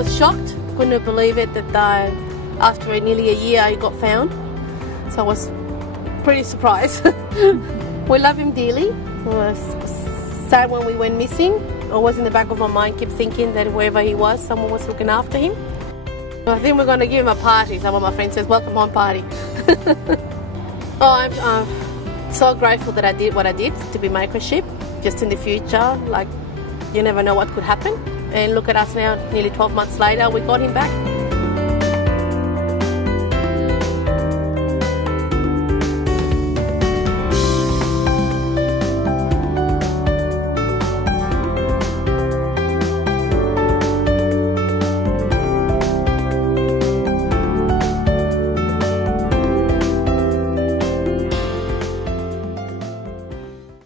was shocked, couldn't believe it that after nearly a year he got found. So I was pretty surprised. We love him dearly. It was sad when we went missing. Always in the back of my mind kept thinking that wherever he was, someone was looking after him. So I think we're going to give him a party. Some of my friends says, welcome home party. Oh, I'm so grateful that I did what I did to be microchip. Just in the future, like, you never know what could happen. And look at us now, nearly 12 months later, we got him back.